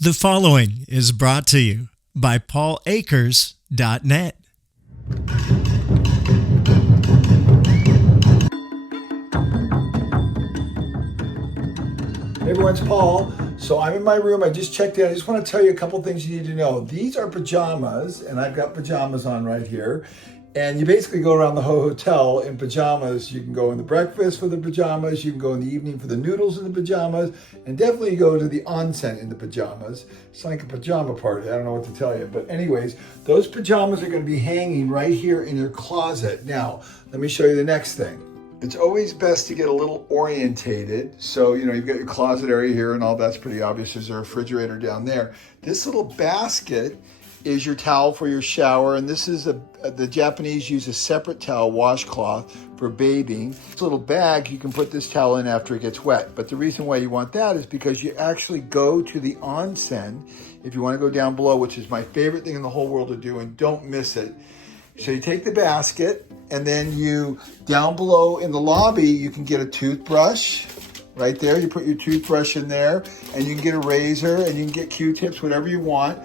The following is brought to you by paulakers.net. Hey everyone, it's Paul. So I'm in my room. I just checked in. I just want to tell you a couple things you need to know. These are pajamas, and I've got pajamas on right here. And you basically go around the whole hotel in pajamas. You can go in the breakfast for the pajamas. You can go in the evening for the noodles in the pajamas. And definitely go to the onsen in the pajamas. It's like a pajama party. I don't know what to tell you. But anyways, those pajamas are going to be hanging right here in your closet. Now, let me show you the next thing. It's always best to get a little orientated. So, you've got your closet area here and all that's pretty obvious. There's a refrigerator down there. This little basket is your towel for your shower. And this is the Japanese use a separate towel, washcloth, for bathing. This little bag, you can put this towel in after it gets wet. But the reason why you want that is because you actually go to the onsen. If you want to go down below, which is my favorite thing in the whole world to do, and don't miss it. So you take the basket, and then you, down below in the lobby, you can get a toothbrush right there. You put your toothbrush in there, and you can get a razor, and you can get Q-tips, whatever you want.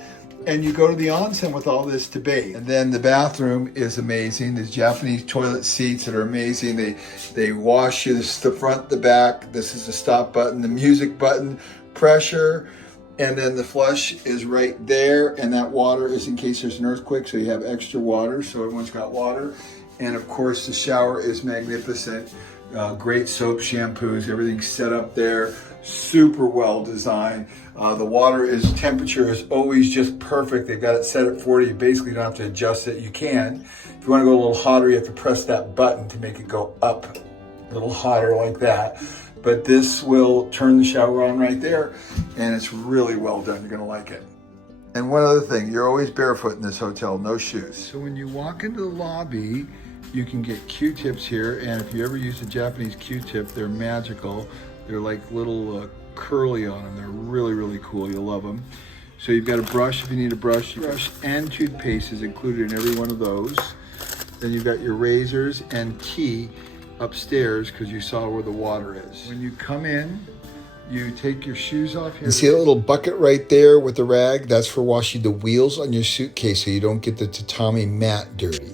And you go to the onsen with all this to bathe. And then the bathroom is amazing. There's Japanese toilet seats that are amazing. They wash you. This is the front, the back. This is the stop button, the music button, pressure. And then the flush is right there. And that water is in case there's an earthquake. So you have extra water. So everyone's got water. And of course, the shower is magnificent. Great soap, shampoos, everything's set up there. Super well designed. The water temperature is always just perfect. They've got it set at 40. You basically don't have to adjust it. You can. If you want to go a little hotter, you have to press that button to make it go up a little hotter like that. But this will turn the shower on right there, and it's really well done. You're going to like it. And one other thing, you're always barefoot in this hotel, no shoes. So when you walk into the lobby, you can get Q-tips here, and if you ever use a Japanese Q-tip, they're magical. They're like little curly on them. They're really, really cool. You'll love them. So you've got a brush if you need a brush. Brush and toothpaste is included in every one of those. Then you've got your razors and tea upstairs because you saw where the water is. When you come in, you take your shoes off here. You see a little bucket right there with the rag? That's for washing the wheels on your suitcase so you don't get the tatami mat dirty.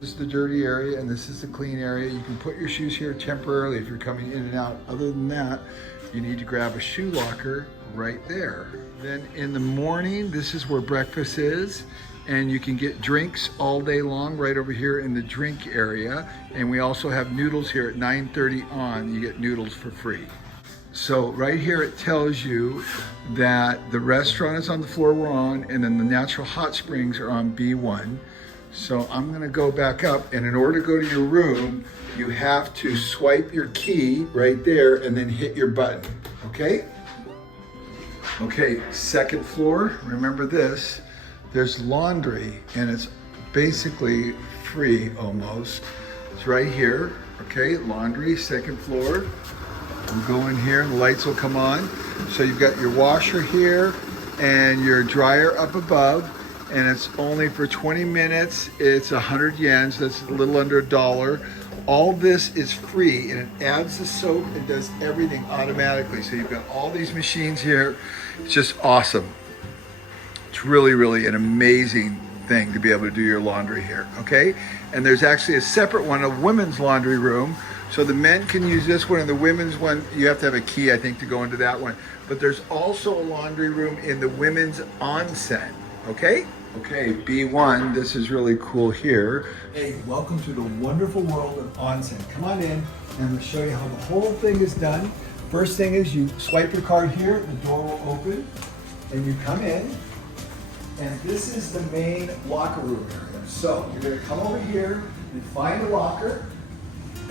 This is the dirty area and this is the clean area. You can put your shoes here temporarily if you're coming in and out. Other than that, you need to grab a shoe locker right there. Then in the morning, this is where breakfast is. And you can get drinks all day long right over here in the drink area. And we also have noodles here at 9:30 on. You get noodles for free. So right here it tells you that the restaurant is on the floor we're on, and then the natural hot springs are on B1. So I'm gonna go back up, and in order to go to your room, you have to swipe your key right there and then hit your button, okay? Okay, second floor, remember this, there's laundry, and it's basically free almost. It's right here, okay, laundry, second floor. We'll go in here and the lights will come on. So you've got your washer here and your dryer up above, and it's only for 20 minutes. It's 100 yen, so that's a little under $1. All this is free, and it adds the soap and does everything automatically. So you've got all these machines here. It's just awesome. It's really, really an amazing thing to be able to do your laundry here, okay? And there's actually a separate one, a women's laundry room. So the men can use this one, and the women's one, you have to have a key, I think, to go into that one. But there's also a laundry room in the women's onsen, okay? Okay, B1, this is really cool here. Hey, welcome to the wonderful world of onsen. Come on in, and I'm gonna show you how the whole thing is done. First thing is you swipe your card here, the door will open, and you come in, and this is the main locker room area. So you're gonna come over here and find a locker,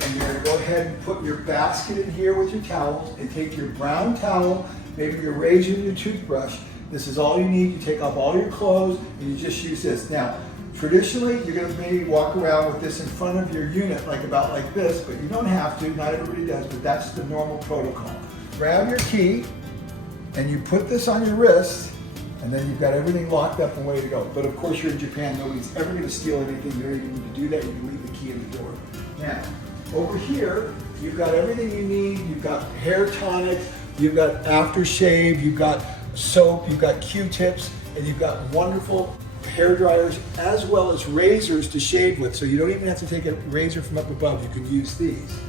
and you're gonna go ahead and put your basket in here with your towels, and take your brown towel, maybe your razor and your toothbrush. This is all you need. You take off all your clothes and you just use this. Now, traditionally, you're gonna maybe walk around with this in front of your unit, about like this, but you don't have to, not everybody does, but that's the normal protocol. Grab your key and you put this on your wrist, and then you've got everything locked up and ready to go. But of course, you're in Japan, nobody's ever gonna steal anything. You don't even need to do that. You can leave the key in the door. Now, over here, you've got everything you need. You've got hair tonic, you've got aftershave, you've got soap, you've got Q-tips, and you've got wonderful hair dryers as well as razors to shave with. So you don't even have to take a razor from up above. You can use these.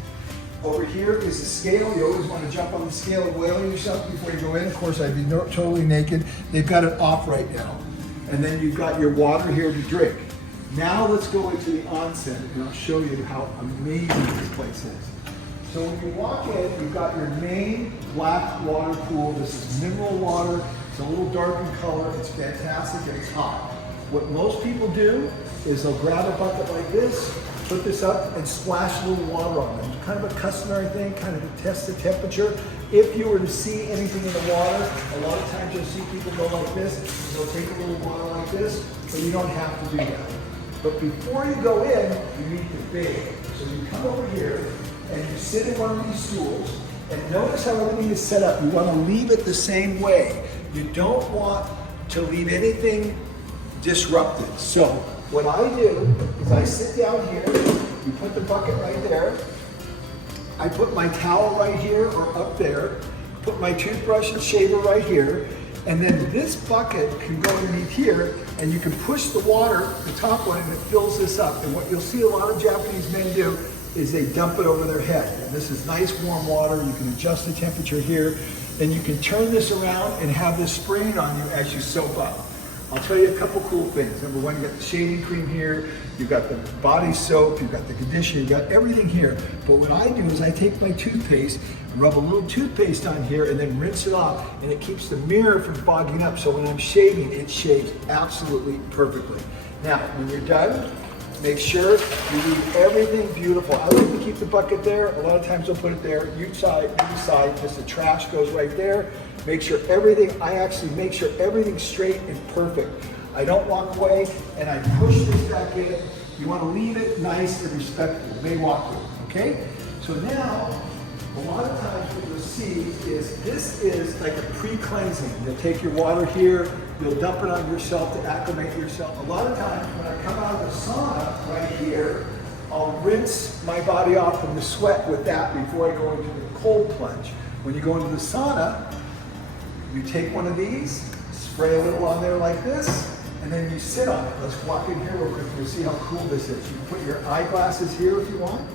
Over here is the scale. You always want to jump on the scale and weigh yourself before you go in. Of course, I'd be totally naked. They've got it off right now. And then you've got your water here to drink. Now let's go into the onsen and I'll show you how amazing this place is. So when you walk in, you've got your main black water pool. This is mineral water. It's a little dark in color. It's fantastic and it's hot. What most people do is they'll grab a bucket like this, put this up and splash a little water on it. It's kind of a customary thing, kind of to test the temperature. If you were to see anything in the water, a lot of times you'll see people go like this. They'll take a little water like this, but you don't have to do that. But before you go in, you need to bathe. So you come over here and you sit in one of these stools and notice how everything is set up. You want to leave it the same way. You don't want to leave anything disrupted. So what I do is I sit down here, you put the bucket right there, I put my towel right here or up there, put my toothbrush and shaver right here, and then this bucket can go underneath here and you can push the water, the top one, and it fills this up. And what you'll see a lot of Japanese men do is they dump it over their head. And this is nice warm water. You can adjust the temperature here and you can turn this around and have this sprayed on you as you soap up. I'll tell you a couple cool things. Number one, you got the shaving cream here, you've got the body soap, you've got the conditioner, you've got everything here. But what I do is I take my toothpaste, rub a little toothpaste on here, and then rinse it off, and it keeps the mirror from fogging up. So when I'm shaving, it shaves absolutely perfectly. Now, when you're done, make sure you leave everything beautiful. I like to keep the bucket there. A lot of times I'll put it there. You decide, because the trash goes right there. Make sure everything, I actually make sure everything's straight and perfect. I don't walk away and I push this back in. You want to leave it nice and respectful. You may walk through, okay? So now, a lot of times what you'll see is this is like a pre-cleansing. You'll take your water here, you'll dump it on yourself to acclimate yourself. A lot of times when I come out of the sauna right here, I'll rinse my body off from the sweat with that before I go into the cold plunge. When you go into the sauna, you take one of these, spray a little on there like this, and then you sit on it. Let's walk in here real quick and see how cool this is. You can put your eyeglasses here if you want.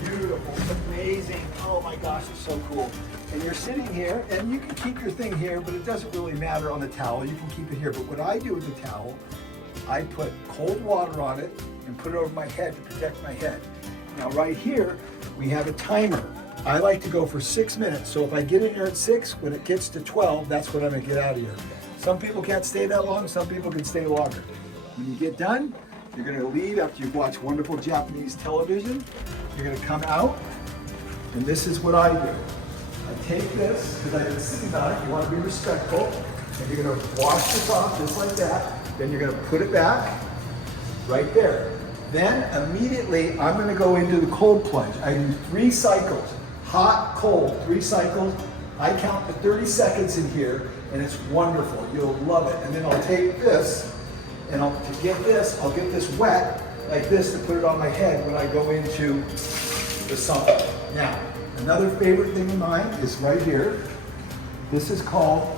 Beautiful, amazing. Oh my gosh, it's so cool. And you're sitting here, and you can keep your thing here, but it doesn't really matter on the towel. You can keep it here. But what I do with the towel, I put cold water on it and put it over my head to protect my head. Now right here, we have a timer. I like to go for 6 minutes. So if I get in here at 6, when it gets to 12, that's when I'm gonna get out of here. Some people can't stay that long, some people can stay longer. When you get done, you're gonna leave after you've watched wonderful Japanese television. You're gonna come out, and this is what I do. I take this, because I've been sitting on it, you wanna be respectful, and you're gonna wash this off just like that. Then you're gonna put it back right there. Then immediately, I'm gonna go into the cold plunge. I do 3 cycles. Hot, cold, 3 cycles. I count to 30 seconds in here, and it's wonderful. You'll love it. And then I'll take this, and to get this, I'll get this wet like this to put it on my head when I go into the sauna. Now, another favorite thing of mine is right here. This is called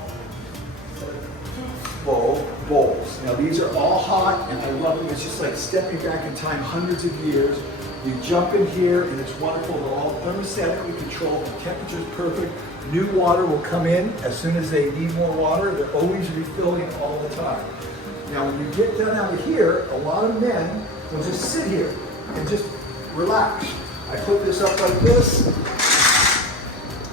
bowls. Now these are all hot, and I love them. It's just like stepping back in time hundreds of years. You jump in here and it's wonderful. They're all thermostatically controlled. The temperature's perfect. New water will come in as soon as they need more water. They're always refilling all the time. Now when you get done out of here, a lot of men will just sit here and just relax. I put this up like this,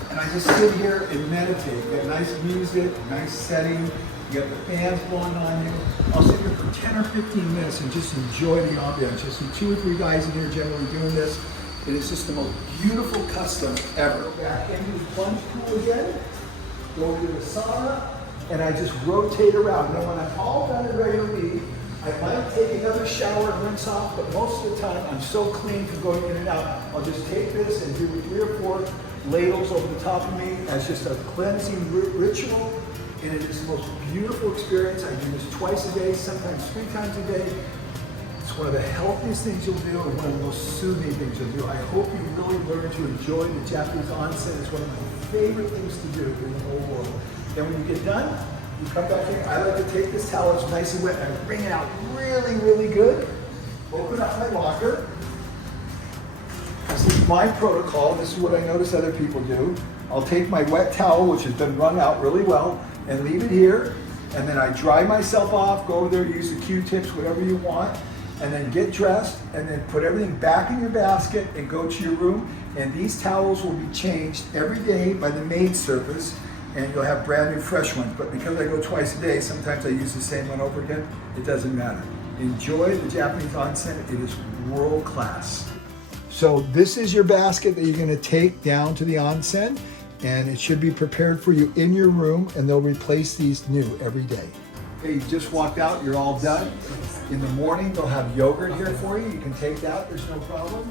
and I just sit here and meditate. You got nice music, nice setting. You got the fans blowing on you. I'll sit here for 10 or 15 minutes and just enjoy the ambiance. You'll see 2 or 3 guys in here generally doing this. It is just the most beautiful custom ever. Back into the plunge pool again, go over to the sauna, and I just rotate around. Now when I'm all done and ready to leave, I might take another shower and rinse off, but most of the time I'm so clean from going in and out, I'll just take this and do 3 or 4 ladles over the top of me as just a cleansing ritual. And it is the most beautiful experience. I do this twice a day, sometimes 3 times a day. It's one of the healthiest things you'll do and one of the most soothing things you'll do. I hope you really learn to enjoy the Japanese onsen. It's one of my favorite things to do in the whole world. And when you get done, you come back here. I like to take this towel, it's nice and wet, and I wring it out really, really good. Open up my locker. This is my protocol. This is what I notice other people do. I'll take my wet towel, which has been wrung out really well, and leave it here. And then I dry myself off, go over there, use the Q-tips, whatever you want, and then get dressed, and then put everything back in your basket and go to your room. And these towels will be changed every day by the maid service, and you'll have brand new fresh ones. But because I go twice a day, sometimes I use the same one over again. It doesn't matter. Enjoy the Japanese onsen. It is world class. So this is your basket that you're going to take down to the onsen, and it should be prepared for you in your room, and they'll replace these new every day. Okay, you just walked out, you're all done. In the morning, they'll have yogurt here for you. You can take that, there's no problem.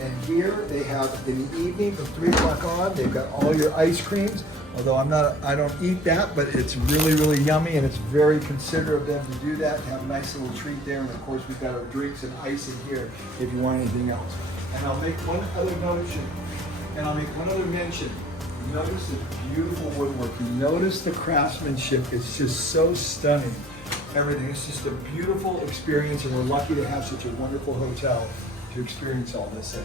And here they have, in the evening from 3 o'clock on, they've got all your ice creams. Although I don't eat that, but it's really, really yummy, and it's very considerate of them to do that, to have a nice little treat there. And of course, we've got our drinks and ice in here if you want anything else. And I'll make one other mention. Notice the beautiful woodworking. Notice the craftsmanship. It's just so stunning. Everything. It's just a beautiful experience, and we're lucky to have such a wonderful hotel to experience all this in.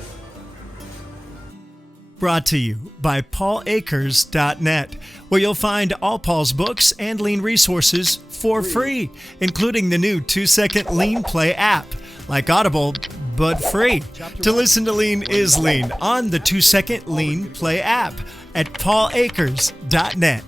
Brought to you by paulakers.net, where you'll find all Paul's books and lean resources for free, including the new 2-second Lean Play app, like Audible, but free. To listen to Lean is Lean on the 2-second Lean Play app at paulakers.net.